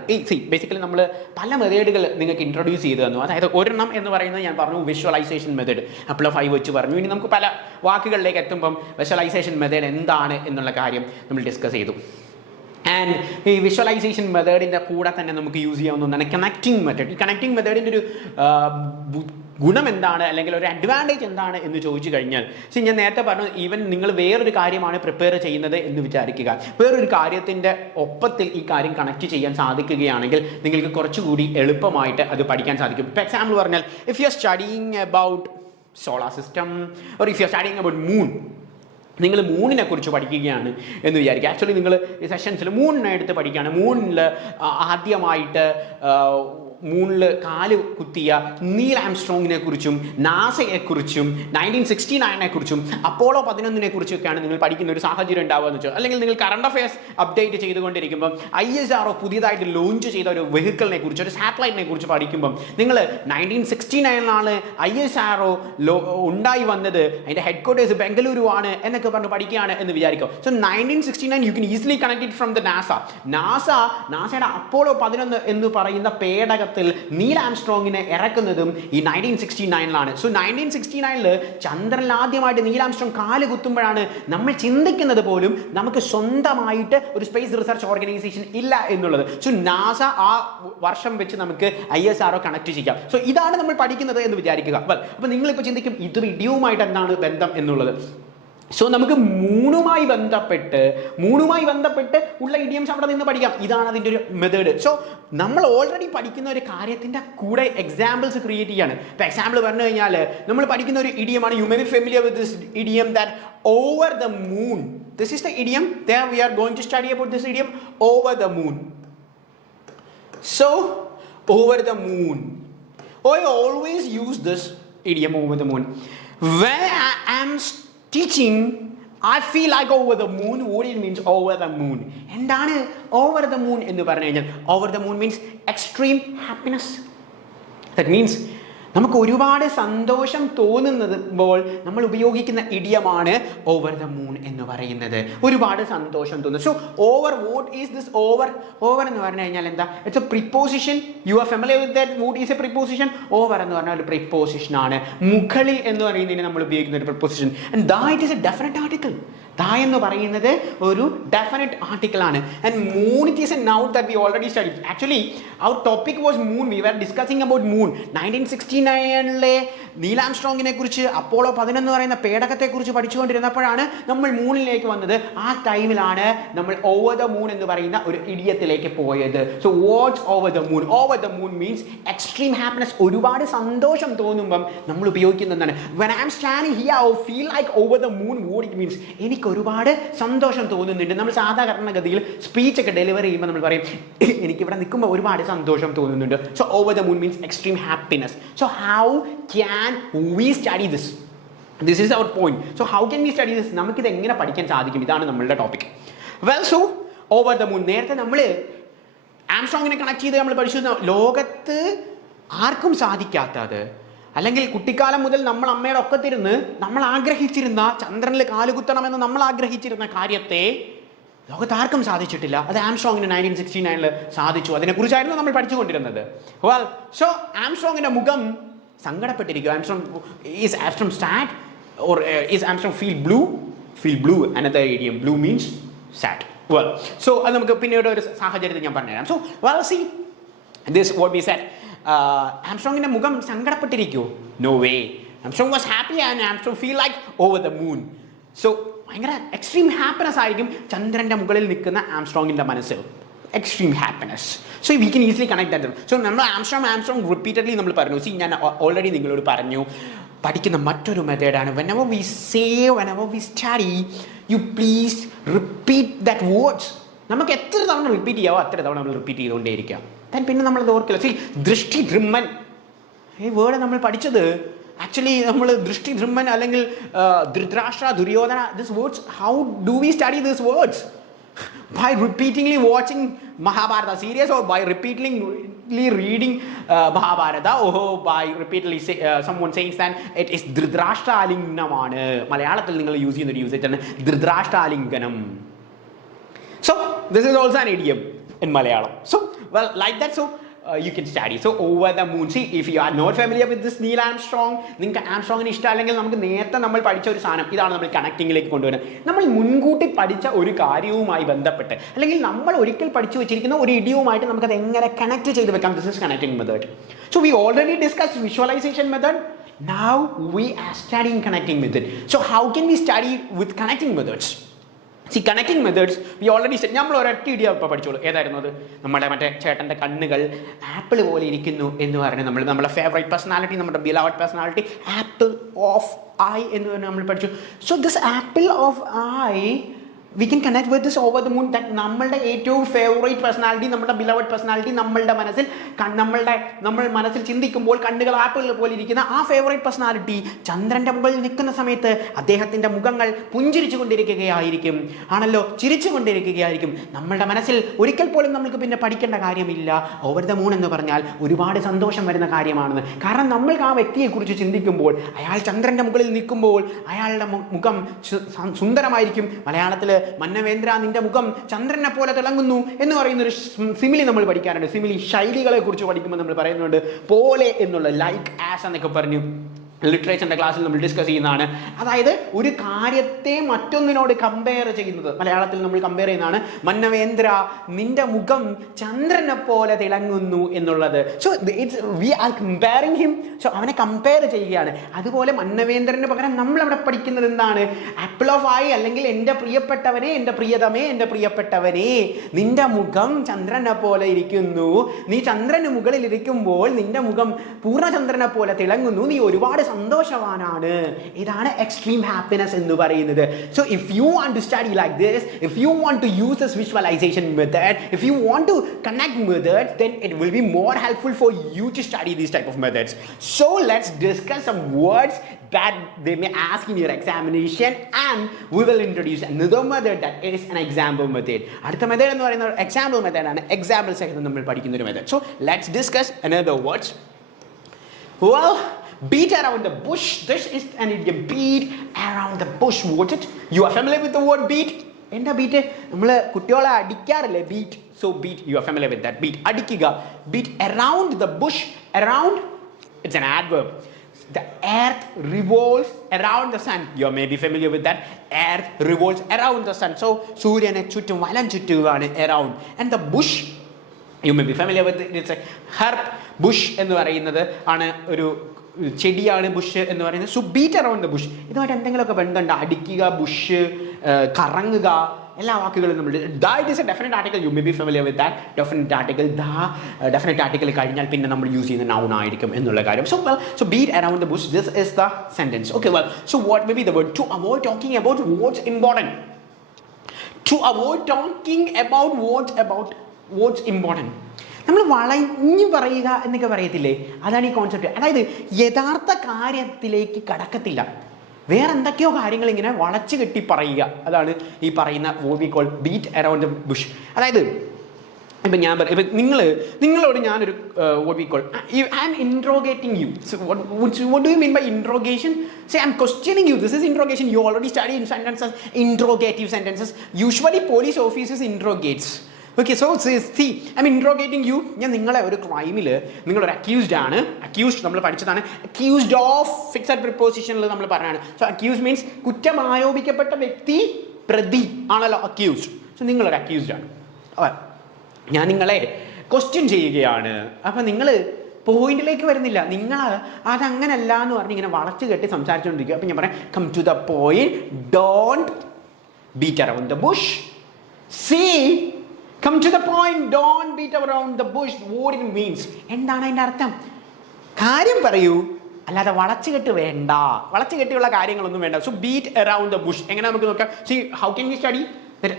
ബേസിക്കലി നമ്മൾ പല മെത്തേഡുകൾ നിങ്ങൾക്ക് ഇൻട്രൊഡ്യൂസ് ചെയ്തു തന്നു. അതായത് ഒരെണ്ണം എന്ന് പറയുന്നത് ഞാൻ പറഞ്ഞു visualisation method, apple of I വെച്ച് പറഞ്ഞു. ഇനി നമുക്ക് പല വാക്കുകളിലേക്ക് എത്തുമ്പം വിഷ്വലൈസേഷൻ മെത്തേഡ് എന്താണ് എന്നുള്ള കാര്യം നമ്മൾ ഡിസ്കസ് ചെയ്തു. ആൻഡ് ഈ വിഷ്വലൈസേഷൻ മെത്തേഡിൻ്റെ കൂടെ തന്നെ നമുക്ക് യൂസ് ചെയ്യാവുന്ന ഒന്നാണ് കണക്റ്റിംഗ് മെത്തേഡ്. ഈ കണക്റ്റിംഗ് മെത്തേഡിൻ്റെ ഒരു ഗുണം എന്താണ്, അല്ലെങ്കിൽ ഒരു അഡ്വാൻറ്റേജ് എന്താണ് എന്ന് ചോദിച്ചു കഴിഞ്ഞാൽ, ഞാൻ നേരത്തെ പറഞ്ഞു, ഈവൻ നിങ്ങൾ വേറൊരു കാര്യമാണ് പ്രിപ്പയർ ചെയ്യുന്നത് എന്ന് വിചാരിക്കുക, വേറൊരു കാര്യത്തിൻ്റെ ഒപ്പത്തിൽ ഈ കാര്യം കണക്ട് ചെയ്യാൻ സാധിക്കുകയാണെങ്കിൽ നിങ്ങൾക്ക് കുറച്ചുകൂടി എളുപ്പമായിട്ട് അത് പഠിക്കാൻ സാധിക്കും. ഇപ്പോൾ എക്സാമ്പിൾ പറഞ്ഞാൽ, if you are studying about solar system or if you are studying about moon, നിങ്ങൾ മൂണിനെ കുറിച്ച് പഠിക്കുകയാണ് എന്ന് വിചാരിക്കുക. ആക്ച്വലി നിങ്ങൾ ഈ സെഷൻസിൽ മൂണിനെ എടുത്ത് പഠിക്കുകയാണ്. മൂണിൽ ആദ്യമായിട്ട് മൂണിൽ കാല് കുത്തിയ നീൽ ആംസ്ട്രോങ്ങിനെ കുറിച്ചും നാസയെക്കുറിച്ചും 1969 കുറിച്ചും അപ്പോളോ 11 കുറിച്ചൊക്കെയാണ് നിങ്ങൾ പഠിക്കുന്ന ഒരു സാഹചര്യം ഉണ്ടാവുക എന്ന് വെച്ചാൽ, അല്ലെങ്കിൽ നിങ്ങൾ കറണ്ട് അഫയേഴ്സ് അപ്ഡേറ്റ് ചെയ്തുകൊണ്ടിരിക്കുമ്പം ISRO പുതിയതായിട്ട് ലോഞ്ച് ചെയ്ത ഒരു വെഹിക്കിളിനെ കുറിച്ച്, ഒരു സാറ്റലൈറ്റിനെ കുറിച്ച് പഠിക്കുമ്പം നിങ്ങൾ 1969 ISRO ഉണ്ടായി വന്നത്, അതിൻ്റെ ഹെഡ് ക്വാർട്ടേഴ്സ് ബംഗളൂരു ആണ് എന്നൊക്കെ പറഞ്ഞ് പഠിക്കുകയാണ് എന്ന് വിചാരിക്കും. So 1969 you can easily connect it from the നാസയുടെ അപ്പോളോ 11 എന്ന് പറയുന്ന പേടകം ഉപഗ്രഹത്തിൽ നീൽ ആംസ്ട്രോങ്ങിനെ ഇറക്കുന്നതും ഈ 1969 സോ 1969 ചന്ദ്രനിൽ ആദ്യമായിട്ട് നീൽ ആംസ്ട്രോങ് കാല് കുത്തുമ്പോഴാണ് നമ്മൾ ചിന്തിക്കുന്നത് പോലും നമുക്ക് സ്വന്തമായിട്ട് ഒരു സ്പേസ് റിസർച്ച് ഓർഗനൈസേഷൻ ഇല്ല എന്നുള്ളത്. സോ നാസ ആ വർഷം വെച്ച് നമുക്ക് ISRO കണക്ട് ചെയ്യാം. സോ ഇതാണ് നമ്മൾ പഠിക്കുന്നത് എന്ന് വിചാരിക്കുക. അപ്പോൾ നിങ്ങളിപ്പോൾ ചിന്തിക്കും ഇതൊരു ഇഡിയവുമായിട്ട് എന്താണ് ബന്ധം എന്നുള്ളത്. സോ നമുക്ക് മൂണുമായി ബന്ധപ്പെട്ട് ഉള്ള ഇഡിയംസ് അവിടെ നിന്ന് പഠിക്കാം. ഇതാണ് അതിൻ്റെ ഒരു മെത്തേഡ്. സോ നമ്മൾ ഓൾറെഡി പഠിക്കുന്ന ഒരു കാര്യത്തിൻ്റെ കൂടെ എക്സാമ്പിൾസ് ക്രിയേറ്റ് ചെയ്യാണ്. ഇപ്പോൾ എക്സാമ്പിൾ പറഞ്ഞു കഴിഞ്ഞാൽ നമ്മൾ പഠിക്കുന്ന ഒരു ഇഡിയമാണ്. You may be familiar with this idiom that over the moon. This is the idiom. There we are going to study about this idiom, over the moon. So over the moon, I always use this idiom, over the moon. When I am teaching, I feel like over the moon. What it means over the moon? എന്താണ് over the moon എന്ന് പറഞ്ഞു കഴിഞ്ഞാൽ over the moon means extreme happiness. That means നമുക്ക് ഒരുപാട് സന്തോഷം തോന്നുമ്പോൾ നമ്മൾ ഉപയോഗിക്കുന്ന ഇഡിയമാണ് ഓവർ ദ മൂൺ എന്ന് പറയുന്നത്. ഒരുപാട് സന്തോഷം തോന്നുന്നു. So over, what is this over? Over എന്ന് പറഞ്ഞു കഴിഞ്ഞാൽ എന്താ? It's A preposition. U are familiar with that. What is A preposition? Over എന്ന് പറഞ്ഞാൽ ഒരു പ്രിപ്പോസിഷൻ ആണ്. മുകളിൽ എന്ന് പറയുന്നതിന് നമ്മൾ ഉപയോഗിക്കുന്ന ഒരു preposition. And the it is a definite article. The എന്ന് പറയുന്നത് ഒരു ഡെഫിനറ്റ് ആർട്ടിക്കിൾ ആണ്. And moon, it is a noun that we already study. Actually our topic was moon. We were discussing about moon. 1969 Neil ആംസ്ട്രോങ്ങിനെ കുറിച്ച്, Apollo 11 പറയുന്ന പേടകത്തെക്കുറിച്ച് പഠിച്ചുകൊണ്ടിരുന്നപ്പോഴാണ് നമ്മൾ മൂണിലേക്ക് വന്നത്. ആ ടൈമിലാണ് നമ്മൾ ഓവർ ദ മൂൺ എന്ന് പറയുന്ന ഒരു ഇഡിയത്തിലേക്ക് പോയത്. So what's over the moon? Over the moon means extreme happiness. ഒരുപാട് സന്തോഷം തോന്നുമ്പം നമ്മൾ ഉപയോഗിക്കുന്നതാണ്. When I am standing here I feel like over the moon. What it means? എനിക്ക് ഒരുപാട് സന്തോഷം തോന്നുന്നുണ്ട്. നമ്മൾ സാധാരണഗതിയിൽ സ്പീച്ച് ഒക്കെ ഡെലിവറി ചെയ്യുമ്പോൾ നമ്മൾ പറയും എനിക്കിവിടെ നിൽക്കുമ്പോൾ ഒരുപാട് സന്തോഷം തോന്നുന്നുണ്ട്. So over the moon means extreme happiness. So how can we study this? This is our point. So how can we study this? നമുക്കിത് എങ്ങനെ പഠിക്കാൻ സാധിക്കും? ഇതാണ് നമ്മളുടെ topic. Well, so over the moon. നേരത്തെ നമ്മൾ ആംസ്ട്രോങ്ങിനെ കണക്ട് ചെയ്ത് നമ്മൾ പഠിച്ചു ലോകത്ത് ആർക്കും സാധിക്കാത്തത്, അല്ലെങ്കിൽ കുട്ടിക്കാലം മുതൽ നമ്മൾ അമ്മയുടെ ഒക്കത്തിരുന്ന് നമ്മൾ ആഗ്രഹിച്ചിരുന്ന ചന്ദ്രനിൽ കാലുകുത്തണമെന്ന് നമ്മൾ ആഗ്രഹിച്ചിരുന്ന കാര്യത്തെ ലോകത്താർക്കും സാധിച്ചിട്ടില്ല. അത് ആംസ്ട്രോങ്ങിന് 1969 സാധിച്ചു. അതിനെക്കുറിച്ചായിരുന്നു നമ്മൾ പഠിച്ചുകൊണ്ടിരുന്നത്. വെൽ, സോ ആംസ്ട്രോങ്ങിന്റെ മുഖം സങ്കടപ്പെട്ടിരിക്കും. Armstrong sad or is Armstrong feel blue? Feel blue, another idiom. Blue means sad. Well, so അത് നമുക്ക് പിന്നീട് ഒരു സാഹചര്യത്തിൽ ഞാൻ പറഞ്ഞുതരാം. So well, see this what we said. ആംസ്ട്രോങ്ങിന്റെ മുഖം സങ്കടപ്പെട്ടിരിക്കുമോ? No way. Armstrong was happy and Armstrong feel like over the moon. So ഭയങ്കര എക്സ്ട്രീം ഹാപ്പിനെസ് ആയിരിക്കും ചന്ദ്രന്റെ മുകളിൽ നിൽക്കുന്ന ആംസ്ട്രോങ്ങിന്റെ മനസ്സിൽ. Extreme happiness. So we can easily connect that. So നമ്മൾ ആംസ്ട്രോങ് റിപ്പീറ്റഡ്ലി നമ്മൾ പറഞ്ഞു. സി, ഞാൻ ഓൾറെഡി നിങ്ങളോട് പറഞ്ഞു പഠിക്കുന്ന മറ്റൊരു മെത്തേഡാണ് whenever we say, whenever we study, you please repeat that words. നമുക്ക് എത്ര തവണ റിപ്പീറ്റ് ചെയ്യാവോ അത്ര തവണ നമ്മൾ റിപ്പീറ്റ് ചെയ്തുകൊണ്ടേയിരിക്കാം. പിന്നെ നമ്മളത് ഓർക്കില്ല. സി, ദൃഷ്ടി ധൃമ്മൻ, ഈ വേർഡ് നമ്മൾ പഠിച്ചത് ആക്ച്വലി നമ്മൾ ദൃഷ്ടി ധൃമ്മൻ അല്ലെങ്കിൽ Dhritarashtra, Duryodhana, this words, how do we study this words? By repeatedly watching Mahabharata series, or by repeatedly reading Mahabharata, or by repeatedly someone saying that it is Dhritarashtra Alinganamanu. മലയാളത്തിൽ നിങ്ങൾ use ചെയ്യുന്ന ഒരു usage ആണ് Dhritarashtra Alinganam. So this is also an idiom in Malayalam. So well, like that, so you can study. So over the moon. See, if you are not familiar with this Neil Armstrong, നിങ്ങൾക്ക് ആംസ്ട്രോങ്ങിന് ഇഷ്ടമല്ലെങ്കിൽ നമുക്ക് നേരത്തെ നമ്മൾ പഠിച്ച ഒരു സാധനം ഇതാണ് നമ്മൾ കണക്റ്റിങ്ങിലേക്ക് കൊണ്ടുവരുന്നത്. നമ്മൾ മുൻകൂട്ടി പഠിച്ച ഒരു കാര്യവുമായി ബന്ധപ്പെട്ട്, അല്ലെങ്കിൽ നമ്മൾ ഒരിക്കൽ പഠിച്ചു വെച്ചിരിക്കുന്ന ഒരു ഇഡിയവുമായിട്ട് നമുക്കത് എങ്ങനെ കണക്ട് ചെയ്ത് വെക്കാം. This is connecting method. So we already discuss visualisation method. Now we are studying connecting method. So how can we study with connecting methods? C, connecting methods we already set. നമ്മൾ ഒരൊറ്റ idea ഇപ്പോൾ പഠിച്ചോളൂ. ഏതായിരുന്നു അത്? നമ്മുടെ മറ്റേ ചേട്ടൻ്റെ കണ്ണുകൾ ആപ്പിൾ പോലെ ഇരിക്കുന്നു എന്ന് പറഞ്ഞ് നമ്മുടെ ഫേവറേറ്റ് പേഴ്സണാലിറ്റി, നമ്മുടെ beloved personality, apple of I എന്ന് പറഞ്ഞ് നമ്മൾ പഠിച്ചു. So this apple of I we can connect with this over the moon, that നമ്മളുടെ ഏറ്റവും ഫേവറേറ്റ് പേഴ്സണാലിറ്റി, നമ്മുടെ ബിലവഡ് പേഴ്സണാലിറ്റി, നമ്മൾ മനസ്സിൽ ചിന്തിക്കുമ്പോൾ കണ്ണുകൾ ആപ്പിൾ പോലെ ഇരിക്കുന്ന ആ ഫേവറേറ്റ് പേഴ്സണാലിറ്റി ചന്ദ്രൻ്റെ മുകളിൽ നിൽക്കുന്ന സമയത്ത് അദ്ദേഹത്തിൻ്റെ മുഖങ്ങൾ പുഞ്ചിരിച്ചു കൊണ്ടിരിക്കുകയായിരിക്കും, ആണല്ലോ, ചിരിച്ചു കൊണ്ടിരിക്കുകയായിരിക്കും. നമ്മളുടെ മനസ്സിൽ ഒരിക്കൽ പോലും നമുക്ക് പിന്നെ പഠിക്കേണ്ട കാര്യമില്ല ഓവർ ദ മൂൺ എന്ന് പറഞ്ഞാൽ ഒരുപാട് സന്തോഷം വരുന്ന കാര്യമാണെന്ന്. കാരണം നമ്മൾക്ക് ആ വ്യക്തിയെക്കുറിച്ച് ചിന്തിക്കുമ്പോൾ, അയാൾ ചന്ദ്രൻ്റെ മുകളിൽ നിൽക്കുമ്പോൾ അയാളുടെ മുഖം സുന്ദരമായിരിക്കും. മലയാളത്തിൽ മന്നവേന്ദ്ര നിന്റെ മുഖം ചന്ദ്രനെ പോലെ തിളങ്ങുന്നു എന്ന് പറയുന്ന ഒരു സിമിലി നമ്മൾ പഠിക്കാറുണ്ട്. സിമിലി ശൈലികളെ കുറിച്ച് പഠിക്കുമ്പോൾ നമ്മൾ പറയുന്നുണ്ട് പോലെ എന്നുള്ള, ലൈക്ക് ആസ് എന്നൊക്കെ പറഞ്ഞു ലിറ്ററേച്ചറിൻ്റെ ക്ലാസ്സിൽ നമ്മൾ ഡിസ്കസ് ചെയ്യുന്നതാണ്. അതായത് ഒരു കാര്യത്തെ മറ്റൊന്നിനോട് കമ്പയർ ചെയ്യുന്നത്, മലയാളത്തിൽ നമ്മൾ കമ്പയർ ചെയ്യുന്നതാണ് മന്നവേന്ദ്ര നിന്റെ മുഖം ചന്ദ്രനെ പോലെ തിളങ്ങുന്നു എന്നുള്ളത്. So it's we are comparing him. So അവനെ കമ്പയർ ചെയ്യുകയാണ്. അതുപോലെ മന്നവേന്ദ്രന് പകരം നമ്മളവിടെ പഠിക്കുന്നത് എന്താണ്? ആപ്പിൾ ഓഫ് ഐ, അല്ലെങ്കിൽ എൻ്റെ പ്രിയപ്പെട്ടവനെ, എൻ്റെ പ്രിയതമേ, എൻ്റെ പ്രിയപ്പെട്ടവനെ, നിന്റെ മുഖം ചന്ദ്രനെ പോലെ ഇരിക്കുന്നു. നീ ചന്ദ്രന് മുകളിൽ ഇരിക്കുമ്പോൾ നിന്റെ മുഖം പൂർണ്ണചന്ദ്രനെ പോലെ തിളങ്ങുന്നു. നീ ഒരുപാട് സന്തോഷവാനാണ്. ഇതാണ് എക്സ്ട്രീം ഹാപ്പിനെസ് എന്ന് പറയുന്നത്. So if you want to study like this, if you want to use this visualization method, if you want to connect methods, then it will be more helpful for you to study these type of methods. So let's discuss some words that they may ask in your examination, and we will introduce another method that is an example method. അടുത്ത method എന്ന് പറയുന്നത് example method ആണ്. Example സഹിതം നമ്മൾ പഠിക്കുന്ന ഒരു method. So let's discuss another words. Well, beat around the bush. This is an idiom. Beat around the bush. What it? You are familiar with the word beat? എന്താ beat? നമ്മൾ കുട്ടികളെ അടിക്കാറില്ലേ? Beat. So beat, you are familiar with that. Beat, അടിക്കുക. Beat around the bush. Around, it's an adverb. The earth revolves around the sun. You may be familiar with that. Earth revolves around the sun. So സൂര്യനെ ചുറ്റും വലം ചുറ്റുകയാണ് around. And the bush, you may be familiar with it. It's a herb. Bush എന്ന് പറയുന്നത് ആണ് ഒരു ചെടിയാണ് Bush എന്ന് പറയുന്നത്. So beat around the Bush. ഇതുമായിട്ട് എന്തെങ്കിലുമൊക്കെ ബന്ധമുണ്ട്? അടിക്കുക, ബുഷ്, കറങ്ങുക, എല്ലാ വാക്കുകളും നമ്മൾ. The it is a definite article. U may be familiar with that definite article. The definite article കഴിഞ്ഞാൽ പിന്നെ നമ്മൾ യൂസ് ചെയ്യുന്ന നൗൺ ആയിരിക്കും എന്നുള്ള കാര്യം. So well, so beat around the Bush, this is the sentence. Okay, well, so what may be the word? To avoid talking about what's important. To avoid talking about what's important. നമ്മൾ വളഞ്ഞു പറയുക എന്നൊക്കെ പറയത്തില്ലേ? അതാണ് ഈ concept. അതായത് യഥാർത്ഥ കാര്യത്തിലേക്ക് കടക്കത്തില്ല, വേറെ എന്തൊക്കെയോ കാര്യങ്ങൾ ഇങ്ങനെ വളച്ചു കെട്ടി പറയുക. അതാണ് ഈ പറയുന്ന what we call beat around the bush. അതായത് ഇപ്പം ഞാൻ പറയും, ഇപ്പം നിങ്ങളോട് ഞാനൊരു what we call, I am interrogating you. So what do you mean by interrogation? Say I am questioning you. This is interrogation. You already study in sentences, interrogative sentences. Usually police officers interrogates. Okay, so see I mean interrogating you. ഞാൻ നിങ്ങളെ ഒരു ക്രൈമിൽ നിങ്ങളൊരു accused ആണ്. Accused നമ്മൾ പഠിച്ചതാണ്. Accused of fixed പ്രിപ്പോസിഷനിൽ നമ്മൾ പറഞ്ഞാണ്. So accused means കുറ്റം ആരോപിക്കപ്പെട്ട വ്യക്തി, പ്രതി ആണല്ലോ അക്യൂസ്ഡ്. സോ നിങ്ങളൊരു അക്യൂസ്ഡ് ആണ്. ഞാൻ നിങ്ങളെ ക്വസ്റ്റ്യൻ ചെയ്യുകയാണ്. അപ്പം നിങ്ങൾ പോയിന്റിലേക്ക് വരുന്നില്ല. നിങ്ങൾ അതങ്ങനല്ല എന്ന് പറഞ്ഞ് ഇങ്ങനെ വളച്ചു കെട്ടി സംസാരിച്ചുകൊണ്ടിരിക്കുക. അപ്പം ഞാൻ പറയാം, come to the point, don't beat around the bush. See, come to the point, don't beat around the bush. What it means? എന്താണ് അതിൻ്റെ അർത്ഥം? കാര്യം പറയൂ, അല്ലാതെ വളച്ചുകെട്ട് വേണ്ട. വളച്ചുകെട്ടിയുള്ള കാര്യങ്ങളൊന്നും വേണ്ട. So beat around the Bush എങ്ങനെ നമുക്ക് നോക്കാം? C, how can we study?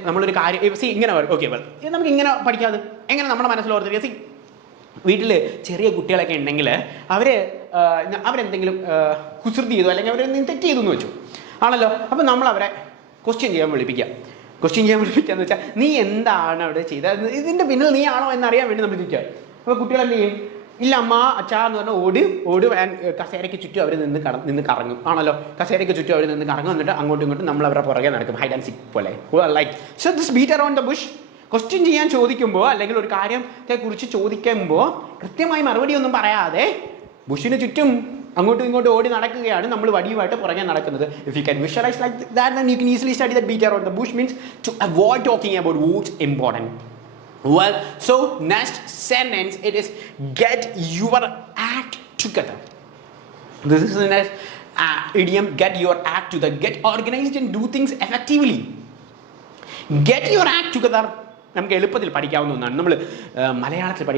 നമ്മളൊരു കാര്യം സി ഇങ്ങനെ പറയും. ഓക്കെ, വെൽ, നമുക്ക് ഇങ്ങനെ പഠിക്കാതെ എങ്ങനെ നമ്മുടെ മനസ്സിൽ ഓർത്തിരിക്കുക? സി, വീട്ടിൽ ചെറിയ കുട്ടികളൊക്കെ ഉണ്ടെങ്കിൽ അവരെന്തെങ്കിലും കുസൃതി ചെയ്തു, അല്ലെങ്കിൽ അവരെന്തെങ്കിലും തെറ്റ് ചെയ്തു എന്ന് വെച്ചു ആണല്ലോ. അപ്പം നമ്മൾ അവരെ ക്വസ്റ്റ്യൻ ചെയ്യാൻ വിളിപ്പിക്കുക. ക്വസ്റ്റ്യൻ ചെയ്യാൻ വിളിപ്പിക്കാന്ന് വെച്ചാൽ, നീ എന്താണ് അവിടെ ചെയ്തത്, ഇതിൻ്റെ പിന്നിൽ നീ ആണോ എന്നറിയാൻ വേണ്ടി നമ്മൾ ചോദിക്കുക. അപ്പോൾ കുട്ടികൾ എന്ത് ചെയ്യും? ഇല്ല അമ്മ, അച്ഛാ എന്ന് പറഞ്ഞാൽ ഓടി കസേരയ്ക്ക് ചുറ്റും അവർ നിന്ന് കറങ്ങും ആണല്ലോ. കസേരയ്ക്ക് ചുറ്റും അവർ നിന്ന് കറങ്ങും. എന്നിട്ട് അങ്ങോട്ടും ഇങ്ങോട്ടും നമ്മൾ അവരുടെ പുറകെ നടക്കും, ഹൈഡ് ആൻഡ് സീക്ക് പോലെ. Like so this beat around the Bush. Question ചെയ്യാൻ ചോദിക്കുമ്പോൾ, അല്ലെങ്കിൽ ഒരു കാര്യത്തെക്കുറിച്ച് ചോദിക്കുമ്പോൾ കൃത്യമായി മറുപടി ഒന്നും പറയാതെ ബുഷിന് ചുറ്റും അങ്ങോട്ടും ഇങ്ങോട്ടും ഓടി നടക്കുകയാണ് നമ്മൾ വടിയുമായിട്ട് പുറകെ നടക്കുന്നത്. If you can visualise like that, then you can easily study that beat around the bush means to avoid talking about what's important. Well, so next sentence, it is get your act together. This is the next idiom, get your act together. Get organized and do things effectively. Get your act together നമുക്ക് എളുപ്പത്തിൽ പഠിക്കാവുന്ന ഒന്നാണ്. നമ്മൾ മലയാളത്തിൽ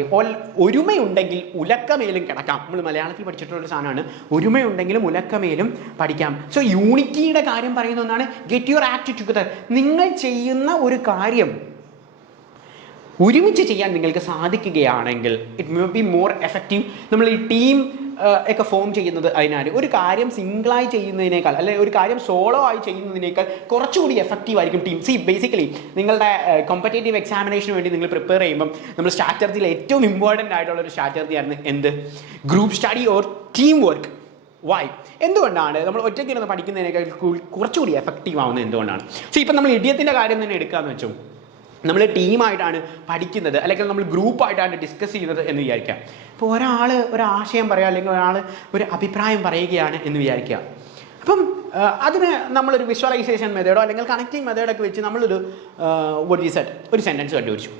ഒരുമയുണ്ടെങ്കിൽ ഉലക്കമേലും കിടക്കാം. നമ്മൾ മലയാളത്തിൽ പഠിച്ചിട്ടുള്ളൊരു സാധനമാണ്. ഒരുമയുണ്ടെങ്കിലും ഉലക്കമേലും പഠിക്കാം. സോ യൂണിറ്റിയുടെ കാര്യം പറയുന്ന ഒന്നാണ് ഗെറ്റ് യുവർ ആക്ട് ടുഗദർ. നിങ്ങൾ ചെയ്യുന്ന ഒരു കാര്യം ഒരുമിച്ച് ചെയ്യാൻ നിങ്ങൾക്ക് സാധിക്കുകയാണെങ്കിൽ it may be more effective. നമ്മൾ ഈ ടീം ഒക്കെ ഫോം ചെയ്യുന്നത് അതിനാണ്. ഒരു കാര്യം സിംഗിളായി ചെയ്യുന്നതിനേക്കാൾ, അല്ലെങ്കിൽ ഒരു കാര്യം സോളോ ആയി ചെയ്യുന്നതിനേക്കാൾ കുറച്ചുകൂടി എഫക്റ്റീവ് ആയിരിക്കും ടീം. സി, ബേസിക്കലി നിങ്ങളുടെ കോമ്പറ്റേറ്റീവ് എക്സാമിനേഷന് വേണ്ടി നിങ്ങൾ പ്രിപ്പയർ ചെയ്യുമ്പം നമ്മൾ സ്ട്രാറ്റജിയിൽ ഏറ്റവും ഇമ്പോർട്ടൻ്റ് ആയിട്ടുള്ള ഒരു സ്ട്രാറ്റജി ആയിരുന്നു എന്ത്? Group study or team work. Why? എന്തുകൊണ്ടാണ് നമ്മൾ ഒറ്റയ്ക്കിരുന്ന് പഠിക്കുന്നതിനേക്കാൾ കുറച്ചുകൂടി എഫക്റ്റീവ് ആവുന്നത് എന്തുകൊണ്ടാണ്? സോ ഇപ്പം നമ്മൾ ഇഡിയത്തിൻ്റെ കാര്യം തന്നെ എടുക്കാമെന്ന് വെച്ചു. നമ്മൾ ടീമായിട്ടാണ് പഠിക്കുന്നത്, അല്ലെങ്കിൽ നമ്മൾ ഗ്രൂപ്പായിട്ടാണ് ഡിസ്കസ് ചെയ്യുന്നത് എന്ന് വിചാരിക്കാം. ഇപ്പോൾ ഒരാൾ ഒരു ആശയം പറയുക, അല്ലെങ്കിൽ ഒരാൾ ഒരു അഭിപ്രായം പറയുകയാണ് എന്ന് വിചാരിക്കുക. അപ്പം അതിന് നമ്മളൊരു വിഷ്വലൈസേഷൻ മെത്തേഡോ അല്ലെങ്കിൽ കണക്റ്റിംഗ് മെത്തേഡൊക്കെ വെച്ച് നമ്മളൊരു ഒരു സെൻറ്റൻസ് കണ്ടുപിടിച്ചു.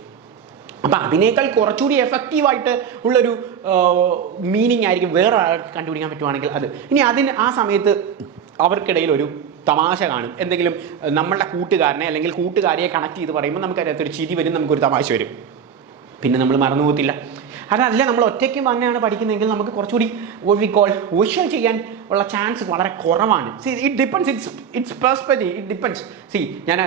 അപ്പം അതിനേക്കാൾ കുറച്ചുകൂടി എഫക്റ്റീവായിട്ട് ഉള്ളൊരു മീനിങ് ആയിരിക്കും വേറെ ആൾക്ക് കണ്ടുപിടിക്കാൻ പറ്റുവാണെങ്കിൽ അത്. ഇനി ആ സമയത്ത് അവർക്കിടയിൽ ഒരു തമാശ കാണും, എന്തെങ്കിലും നമ്മളുടെ കൂട്ടുകാരനെ അല്ലെങ്കിൽ കൂട്ടുകാരിയെ കണക്ട് ചെയ്ത് പറയുമ്പോൾ നമുക്കതിനകത്തൊരു ചിരി വരും, നമുക്കൊരു തമാശ വരും, പിന്നെ നമ്മൾ മറന്നു പോകത്തില്ല. അതല്ല നമ്മൾ ഒറ്റയ്ക്ക് തന്നെയാണ് പഠിക്കുന്നതെങ്കിൽ നമുക്ക് കുറച്ചുകൂടി വി കോൾ വിഷ്വൽ ചെയ്യാൻ ഉള്ള ചാൻസ് വളരെ കുറവാണ്. C it depends, it's perspective, it depends. C ഞാൻ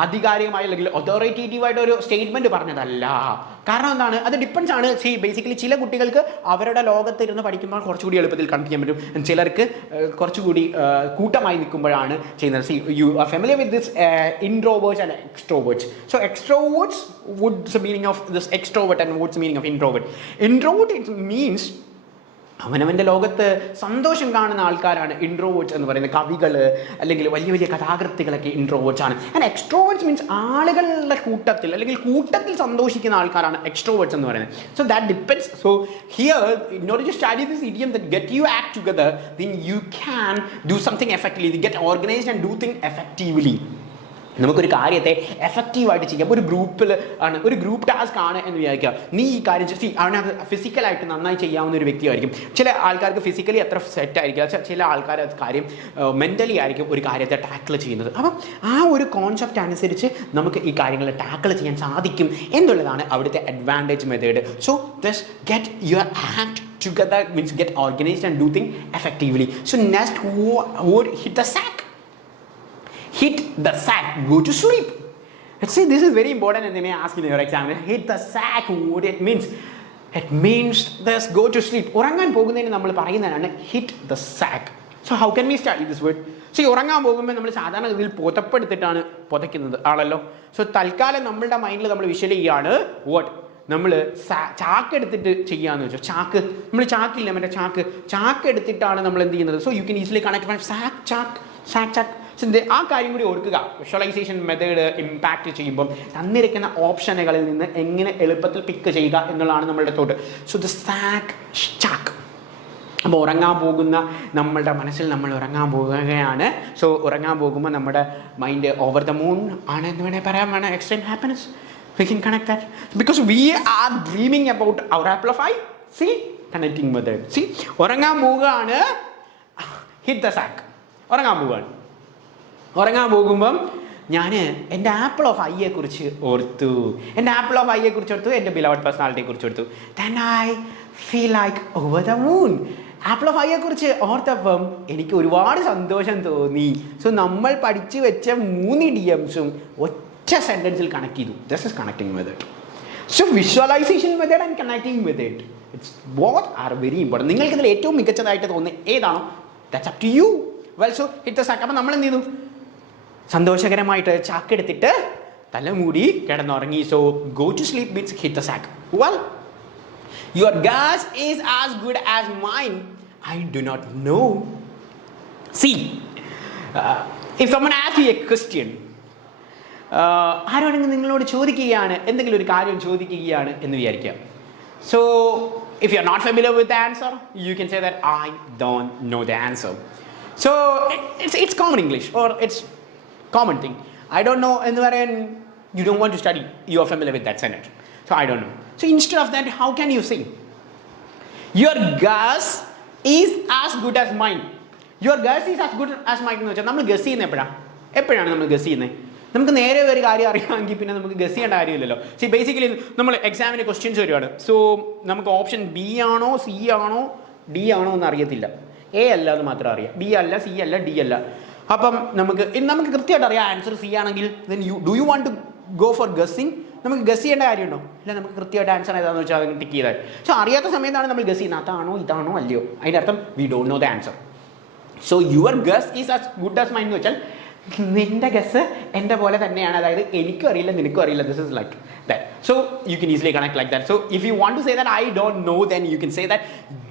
ആധികാരികമായി അല്ലെങ്കിൽ ഒതോറിറ്റേറ്റീവായിട്ട് ഒരു സ്റ്റേറ്റ്മെൻറ്റ് പറഞ്ഞതല്ല. കാരണം എന്താണ്, അത് ഡിപ്പെൻഡ്സ് ആണ്. സി ബേസിക്കലി ചില കുട്ടികൾക്ക് അവരുടെ ലോകത്തിരുന്ന് പഠിക്കുമ്പോൾ കുറച്ചുകൂടി എളുപ്പത്തിൽ കണക്ട് ചെയ്യാൻ പറ്റും, ചിലർക്ക് കുറച്ചുകൂടി കൂട്ടമായി നിൽക്കുമ്പോഴാണ് ചെയ്യുന്നത്. C U are familiar with this introverts and extroverts. So extroverts, what's the meaning of this extrovert and what's the meaning of introvert? Introvert, it means അവനവൻ്റെ ലോകത്ത് സന്തോഷം കാണുന്ന ആൾക്കാരാണ് ഇൻട്രോവേർട്സ് എന്ന് പറയുന്നത്. കവികൾ അല്ലെങ്കിൽ വലിയ വലിയ കഥാകൃത്തുകളൊക്കെ ഇൻട്രോവേർട്സ് ആണ്. ആൻഡ് എക്സ്ട്രോവേർട്സ് മീൻസ് ആളുകളുടെ കൂട്ടത്തിൽ അല്ലെങ്കിൽ കൂട്ടത്തിൽ സന്തോഷിക്കുന്ന ആൾക്കാരാണ് എക്സ്ട്രോവേർട്സ് എന്ന് പറയുന്നത്. So that depends. So here in order to study this idiom that get you act together, then you can do something effectively, get organized and do thing effectively. നമുക്കൊരു കാര്യത്തെ എഫക്റ്റീവായിട്ട് ചെയ്യാം. ഒരു ഗ്രൂപ്പിൽ ആണ്, ഒരു ഗ്രൂപ്പ് ടാസ്ക് ആണ് എന്ന് വിചാരിക്കുക. നീ ഈ കാര്യം അവനത് ഫിസിക്കലായിട്ട് നന്നായി ചെയ്യാവുന്ന ഒരു വ്യക്തിയായിരിക്കും. ചില ആൾക്കാർക്ക് ഫിസിക്കലി അത്ര സെറ്റ് ആയിരിക്കും, ചില ആൾക്കാർ അത് കാര്യം മെൻ്റലി ആയിരിക്കും ഒരു കാര്യത്തെ ടാക്കിൾ ചെയ്യുന്നത്. അപ്പം ആ ഒരു കോൺസെപ്റ്റ് അനുസരിച്ച് നമുക്ക് ഈ കാര്യങ്ങൾ ടാക്കിൾ ചെയ്യാൻ സാധിക്കും എന്നുള്ളതാണ് അവിടുത്തെ advantage method. So just get your act together means get organized and do things effectively. So next word, hit the sack. Hit the sack, go to sleep. Let's see, this is very important and they may ask in your exam. Hit the sack, what it means? It means this, go to sleep. ഉറങ്ങാൻ പോകുന്നതിന് നമ്മൾ പറയുന്നതാണ് hit the sack. So how can we study this word? So ഉറങ്ങാൻ പോകുമ്പോൾ നമ്മൾ സാധാരണ ഇതിൽ പുതപ്പെടുത്തിട്ടാണ് പുതയ്ക്കുന്നത് ആണല്ലോ. സോ തൽക്കാലം നമ്മളുടെ മൈൻഡിൽ നമ്മൾ വിഷ്വൽ ചെയ്യാണ് what? നമ്മൾ ചാക്ക് എടുത്തിട്ട് ചെയ്യാന്ന് വെച്ചോ. ചാക്ക്, നമ്മൾ ചാക്കില്ല, മറ്റേ ചാക്ക് എടുത്തിട്ടാണ് നമ്മൾ എന്ത് ചെയ്യുന്നത്. So you can easily connect sack ചാക്ക് സാക്ക് ചാക്ക്. ആ കാര്യം കൂടി ഓർക്കുക. വിഷ്വലൈസേഷൻ മെത്തേഡ് ഇമ്പാക്റ്റ് ചെയ്യുമ്പം തന്നിരിക്കുന്ന ഓപ്ഷനുകളിൽ നിന്ന് എങ്ങനെ എളുപ്പത്തിൽ പിക്ക് ചെയ്യുക എന്നുള്ളതാണ് നമ്മളുടെ തോട്ട്. സോ ദ സാക്ക് ചാക്ക്. അപ്പോൾ ഉറങ്ങാൻ പോകുന്ന നമ്മളുടെ മനസ്സിൽ നമ്മൾ ഉറങ്ങാൻ പോകുകയാണ്. സോ ഉറങ്ങാൻ പോകുമ്പോൾ നമ്മുടെ മൈൻഡ് ഓവർ ദ മൂൺ ആണ് എന്ന് വേണേൽ പറയാൻ വേണം. Extreme happiness, we can connect that because we are dreaming about our apple of eye. See, connecting method. See, ഉറങ്ങാൻ പോവുകയാണ്, hit the sack. ഉറങ്ങാൻ പോകുമ്പം ഞാൻ എൻ്റെ ആപ്പിൾ ഓഫ് ഐയെ കുറിച്ച് ഓർത്തു, എൻ്റെ ബിലവഡ് പേഴ്സണാലിറ്റിയെ കുറിച്ച് ഓർത്തു. then I feel like over the moon. Apple of ഐയെ കുറിച്ച് ഓർത്തപ്പം എനിക്ക് ഒരുപാട് സന്തോഷം തോന്നി. സോ നമ്മൾ പഠിച്ചു വെച്ച 3 ഇഡിയംസും ഒറ്റ സെൻറ്റൻസിൽ കണക്ട് ചെയ്തു. This is connecting method. So visualization method and connecting method, it's both are very important. നിങ്ങൾക്ക് ഇതിൽ ഏറ്റവും മികച്ചതായിട്ട് തോന്നുന്നത് ഏതാണോ that's up to you. Well, so hit the sack. അപ്പം നമ്മൾ എന്ത് ചെയ്തു? സന്തോഷകരമായിട്ട് ചാക്കെടുത്തിട്ട് തലമൂടി കിടന്നുറങ്ങി. So go to sleep means hit the sack. Well, your guess is as good as mine. I do not know. See, if someone asks you a question, ആരോടെങ്കിലും നിങ്ങളോട് ചോദിക്കുകയാണ്, എന്തെങ്കിലും ഒരു കാര്യം ചോദിക്കുകയാണ് എന്ന് വിചാരിക്കുക. So if you are not familiar with the answer, you can say that I don't know the answer. So it's common English or it's common thing. I don't know എന്ന് പറയാൻ you don't want to study, you are familiar with that sentence. So I don't know. So instead of that, how can you say your guess is as good as mine? Your guess is as good as mine എന്ന് വെച്ചാൽ നമ്മൾ guess ചെയ്യുന്നത് എപ്പോഴാണ് നമ്മൾ guess ചെയ്യുന്നത്? നമുക്ക് നേരെ ഒരു കാര്യം അറിയാമെങ്കിൽ പിന്നെ നമുക്ക് ഗസ് ചെയ്യേണ്ട കാര്യമില്ലല്ലോ. സി ബേസിക്കലി നമ്മൾ എക്സാമിന് ക്വസ്റ്റ്യൻസ് വരുവാണ്. സോ നമുക്ക് ഓപ്ഷൻ ബി ആണോ സി ആണോ ഡി ആണോ എന്ന് അറിയത്തില്ല. എ അല്ല എന്ന് മാത്രം അറിയാം, ബി അല്ല സി അല്ല ഡി അല്ല. അപ്പം നമുക്ക് കൃത്യമായിട്ട് അറിയാം ആൻസർ സി ആണെങ്കിൽ then do you want to go for guessing? നമുക്ക് ഗസ് ചെയ്യേണ്ട കാര്യമുണ്ടോ? ഇല്ല, നമുക്ക് കൃത്യമായിട്ട് ആൻസർ ഏതാണെന്ന് വെച്ചാൽ അത് ടിക്ക് ചെയ്താൽ. സോ അറിയാത്ത സമയത്താണ് നമ്മൾ ഗസ് ചെയ്യുന്നത്, അതാണോ ഇതാണോ അല്ലയോ. അതിൻ്റെ അർത്ഥം we don't know the answer. So your guess is as good as mine എന്ന് വെച്ചാൽ നിന്റെ ഗസ് എൻ്റെ പോലെ തന്നെയാണ്, അതായത് എനിക്കും അറിയില്ല നിനക്കും അറിയില്ല. This is like that. So you can easily connect like that. So if you want to say that I don't know, then you can say that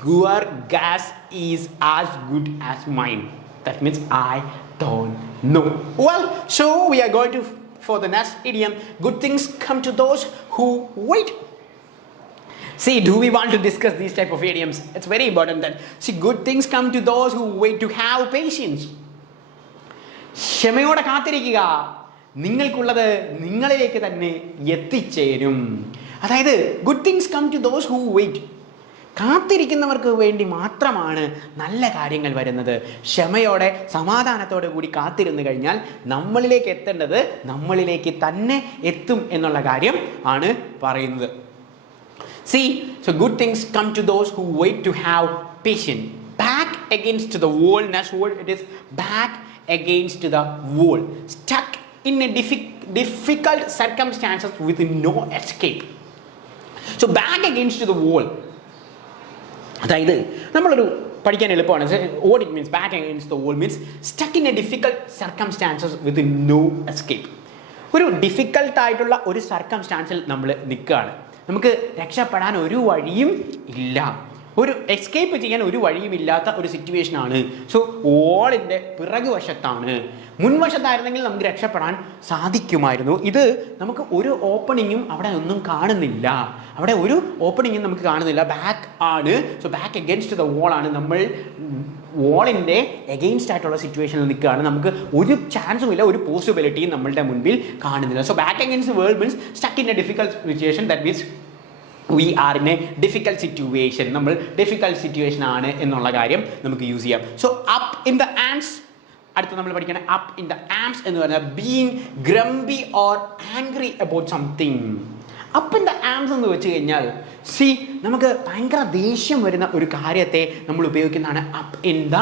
your guess is as good as mine. That means I don't know. Well, so we are going to for the next idiom. Good things come to those who wait. See, do we want to discuss these type of idioms? It's very important that, see, good things come to those who wait, to have patience. ക്ഷമയോടെ കാത്തിരിക്കുക, നിങ്ങൾക്കുള്ളത് നിങ്ങളിലേക്ക് തന്നെ എത്തിച്ചേരും. അതായത് good things come to those who wait. കാത്തിരിക്കുന്നവർക്ക് വേണ്ടി മാത്രമാണ് നല്ല കാര്യങ്ങൾ വരുന്നത്. ക്ഷമയോടെ സമാധാനത്തോടെ കൂടി കാത്തിരുന്നു കഴിഞ്ഞാൽ നമ്മളിലേക്ക് എത്തേണ്ടത് നമ്മളിലേക്ക് തന്നെ എത്തും എന്നുള്ള കാര്യം ആണ് പറയുന്നത്. See, so good things come to those who wait, to have patience. Back against the wall. Next word, it is back against the wall. Stuck in a difficult circumstances with no escape. So back against the wall. അതായത് നമ്മളൊരു പഠിക്കാൻ എളുപ്പമാണ്. What it means back against the wall means stuck in a difficult circumstances with no escape. ഒരു ഡിഫിക്കൽട്ടായിട്ടുള്ള ഒരു സർക്കംസ്റ്റാൻസിൽ നമ്മൾ നിൽക്കുകയാണ്, നമുക്ക് രക്ഷപ്പെടാൻ ഒരു വഴിയും ഇല്ല, ഒരു എസ്കേപ്പ് ചെയ്യാൻ ഒരു വഴിയും ഇല്ലാത്ത ഒരു സിറ്റുവേഷനാണ്. സോ വോളിൻ്റെ പിറകുവശത്താണ്. മുൻവശത്തായിരുന്നെങ്കിൽ നമുക്ക് രക്ഷപ്പെടാൻ സാധിക്കുമായിരുന്നു. ഇത് നമുക്ക് ഒരു ഓപ്പണിങ്ങും അവിടെ ഒന്നും കാണുന്നില്ല, അവിടെ ഒരു ഓപ്പണിങ്ങും നമുക്ക് കാണുന്നില്ല. ബാക്ക് ആണ്. So back against the wall ആണ്. നമ്മൾ വോളിൻ്റെ എഗെയിൻസ്റ്റ് ആയിട്ടുള്ള സിറ്റുവേഷനിൽ നിൽക്കുകയാണ്, നമുക്ക് ഒരു ചാൻസും ഇല്ല, ഒരു പോസിബിലിറ്റിയും നമ്മളുടെ മുൻപിൽ കാണുന്നില്ല. So back against world means stuck in a difficult situation. That means we are in a difficult situation. നമ്മൾ ഡിഫിക്കൽട്ട് സിറ്റുവേഷൻ ആണ് എന്നുള്ള കാര്യം നമുക്ക് യൂസ് ചെയ്യാം. So up in the arms. അടുത്ത് നമ്മൾ പഠിക്കണം അപ്പ് ഇൻ ദ ആംസ് എന്ന് പറഞ്ഞാൽ being grumpy or angry about something. Up in the arms എന്ന് വെച്ച് കഴിഞ്ഞാൽ സി നമുക്ക് ഭയങ്കര ദേഷ്യം വരുന്ന ഒരു കാര്യത്തെ നമ്മൾ ഉപയോഗിക്കുന്നതാണ് അപ്പ് ഇൻ ദ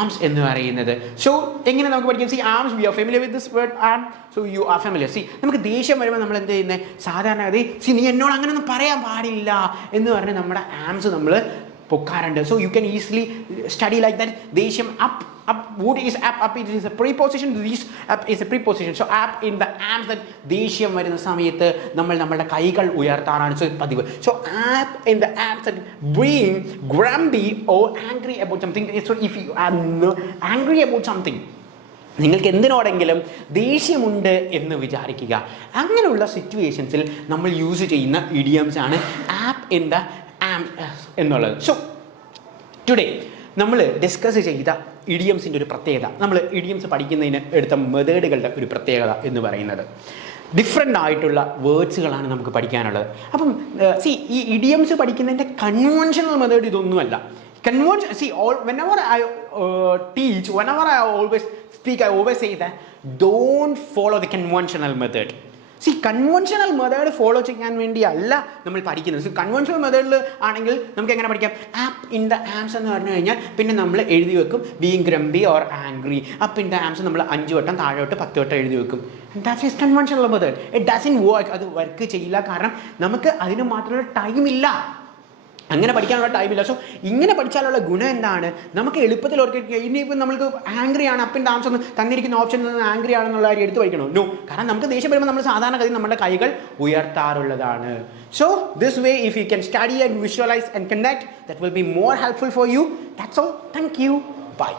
ആംസ് എന്ന് പറയുന്നത്. സോ എങ്ങനെ നമുക്ക് പഠിക്കാം? See arms, we are familiar with this word arm. So you are familiar. See നമുക്ക് ദേഷ്യം വരുമ്പോൾ നമ്മൾ എന്ത് ചെയ്യുന്നത്? സാധാരണഗതി സി നീ എന്നോട് അങ്ങനെയൊന്നും പറയാൻ പാടില്ല എന്ന് പറഞ്ഞ് നമ്മുടെ ആംസ് നമ്മൾ പൊക്കാറുണ്ട്. So you can easily study like that. ദേഷ്യം up. What is up? Up it is a preposition. This up is a preposition. So up in the arms, that ദേഷ്യം വരുന്ന സമയത്ത് നമ്മൾ നമ്മുടെ കൈകൾ ഉയർത്താറാണ് പതിവ്. So up in the arms, that being grumpy or angry about something. So if you are angry about something, നിങ്ങൾക്ക് എന്തിനോടെങ്കിലും ദേഷ്യമുണ്ട് എന്ന് വിചാരിക്കുക. അങ്ങനെയുള്ള സിറ്റുവേഷൻസിൽ നമ്മൾ യൂസ് ചെയ്യുന്ന ഇഡിയംസ് ആണ് ആപ്പ് ഇൻ ദ ആം എന്നുള്ളത്. സോ ടുഡേ നമ്മൾ ഡിസ്കസ് ചെയ്ത ഇഡിയംസിൻ്റെ ഒരു പ്രത്യേകത, നമ്മൾ ഇഡിയംസ് പഠിക്കുന്നതിന് എടുത്ത മെത്തേഡുകളുടെ ഒരു പ്രത്യേകത എന്ന് പറയുന്നത് ഡിഫറെൻ്റ് ആയിട്ടുള്ള വേർഡ്സുകളാണ് നമുക്ക് പഠിക്കാനുള്ളത്. അപ്പം ഈ ഇഡിയംസ് പഠിക്കുന്നതിൻ്റെ കൺവെൻഷണൽ മെത്തേഡ് ഇതൊന്നുമല്ല. Whenever I teach, whenever I always speak, I always say that don't follow the conventional method. Conventional method follow ചെയ്യാൻ വേണ്ടിയല്ല നമ്മൾ പഠിക്കുന്നത്. കൺവെൻഷണൽ മെത്തേഡിൽ ആണെങ്കിൽ നമുക്ക് എങ്ങനെ പഠിക്കാം? ആപ്പ് ഇൻ ദ ആംസ് എന്ന് പറഞ്ഞു കഴിഞ്ഞാൽ പിന്നെ നമ്മൾ എഴുതി വെക്കും being grumpy or angry. Up in the arms നമ്മൾ 5 വട്ടം, താഴോട്ട് 10 വട്ടം എഴുതി വെക്കും. That is conventional method. It doesn't work. അത് വർക്ക് ചെയ്യില്ല, കാരണം നമുക്ക് അതിന് മാത്രമുള്ള ടൈമില്ല, അങ്ങനെ പഠിക്കാനുള്ള ടൈമില്ല. സോ ഇങ്ങനെ പഠിച്ചാലുള്ള ഗുണം എന്താണ്? നമുക്ക് എളുപ്പത്തിൽ ഓർക്കുക. ഇനിയിപ്പോൾ നമ്മൾക്ക് ആംഗ്രി ആണ്, അപ്പ് ഇൻ ദ ആംസ് ഒന്ന് തന്നിരിക്കുന്ന ഓപ്ഷൻ ആംഗ്രി ആണെന്നുള്ള കാര്യം എടുത്ത് പഠിക്കണോ? നോ. കാരണം നമുക്ക് ദേഷ്യം വരുമ്പോൾ നമ്മൾ സാധാരണഗതി നമ്മുടെ കൈകൾ ഉയർത്താറുള്ളതാണ്. So this way if you can study and visualise and conduct, that will be more helpful for you. That's all. Thank you. By.